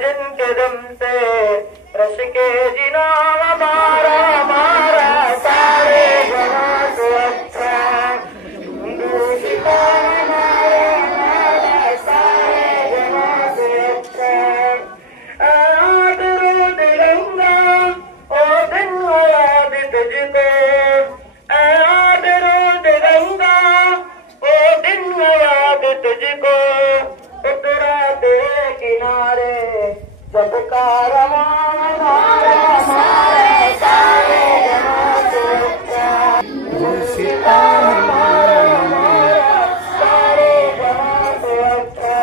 जिनके दम से रश के जिना हमारा हमारा सारे जहां से अच्छा हिंदुस्ता हमारा हमारा सारे जहां से अच्छा आज रोज रहूंगा और दिन याद तुझको आज रोज रहूंगा और दिन याद तुझको उतरा तेरे किनारे जब कारवां हमारा हमारा सारे जहां से अच्छा मुर्शिदा हमारा हमारा सारे जहां से अच्छा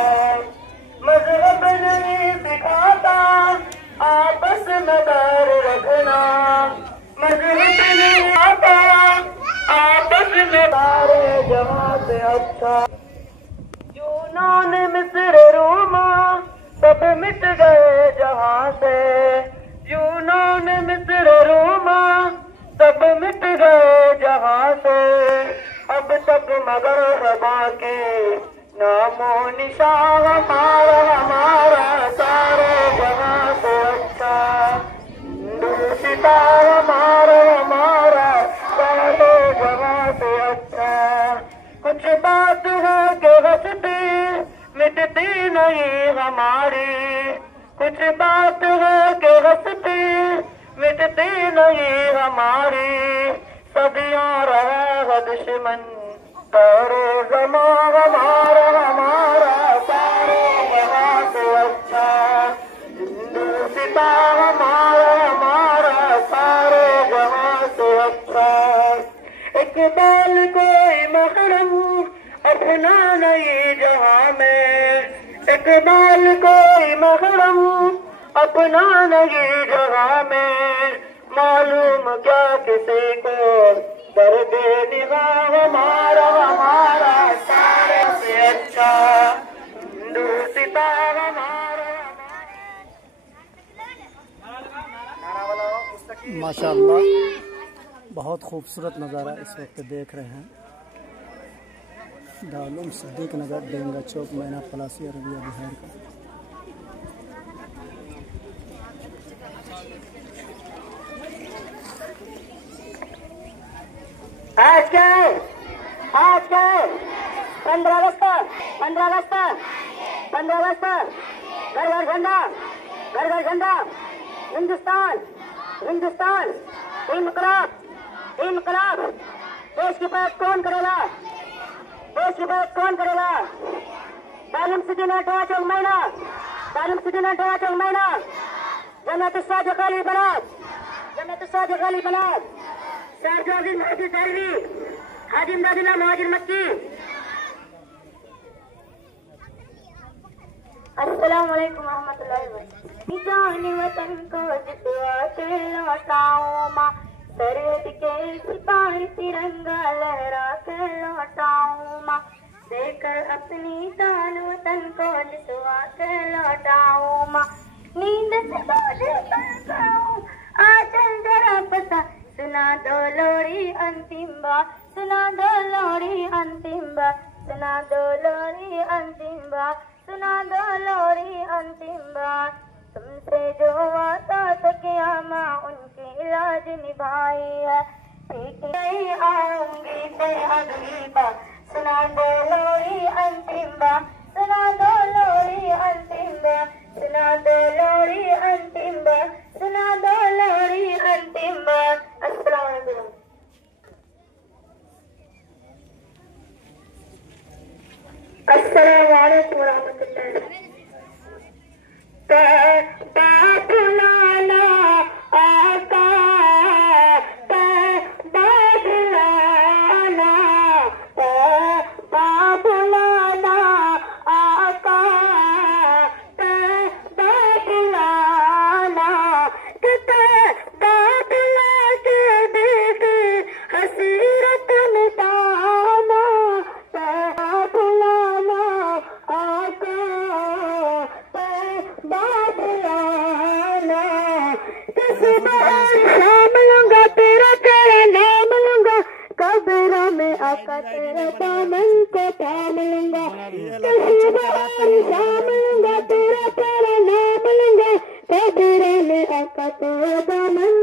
मजहब नहीं सिखाता आपस में बैर रखना मजहब नहीं आता आपस में सारे जहां से अच्छा यूनान मिस्र रोमा सब मिट गए जहां से यूनान मिस्र रोमा सब मिट गए जहां से अब तक मगर हवा के नामो निशान हमारा हमारा सारे जहां से अच्छा हिंदुस्ता हमारा हमारा सारे जहां से अच्छा कुछ बात है कि हंसती मिटती नहीं हमारी कुछ बात है कि हंसती मिटती नहीं हमारी सदियों रहे दुश्मन तारो जमा हमारा हमारा सारे जहां से अच्छा हिंदुस्ता हमारा हमारा सारे जहां से अच्छा इकबाल कोई महरम अपना नहीं जहां में इकबाल कोई महरम अपना नहीं जहां में मालूम क्या किसी को दर्द निगाह हमारा हमारा सारे से अच्छा हिंदुस्ता हमारा माशाअल्लाह बहुत खूबसूरत नज़ारा इस वक्त देख रहे हैं दारुल सिद्दीक नगर डेंगा चौक मैना पलासी अररिया बिहार का। आज क्या 15 अगस्त 15 अगस्त 15 अगस्त घर घर झंडा हिंदुस्तान हिंदुस्तान इनकलाब इनकलाब देश की बात कौन करेगा देश की बात कौन करेगा तालिम सिद्दीना टोआ चौक मैना तालिम सिद्दीना टोआ चौक मैना जन्नत सादिक अली बनात शारजा अजीज महाजी सालवी हाजी इमदादुल्लाह महाजिर मक्की। अस्सलाम वालेकुम रहमतुल्लाहि व बरकातहू। जाने वतन को जितवा के लौटाऊं मां सरहद के सिपाही तिरंगा लहरा के लौटाऊं मां देकर अपनी जान वतन को जितवा के लौटाऊं मां नींद से मुझे बचाऊं आचल जरा पता सुना दो लोरी अंतिम बार सुना दो लोरी अंतिम बार सुना दो लोरी अंतिम बार सुना दो लोरी अंतिम बार तुमसे जो वादा था किया माँ उनकी इलाज निभाई है ठीक नहीं आऊंगी से अगली बार सुना दो लोरी अंतिम बार सुना दो लोरी अंतिम बार सुना दो लोरी अंतिम बार सुना दो लोरी अंतिम बार। अस्सलाम वालेकुम। अस्सलाम वालेकुम रहमतुल्लाह। बुलाना आका बुलाना बुलाना आका बुलाना को बात आना, शाम लूंगा तेरा तेरा नाम लूंगा, कब्रों में आका तेरा दामन को थाम लूंगा, शाम लूंगा तेरा तेरा नाम लूंगा, कब्रों में आका तेरा दामन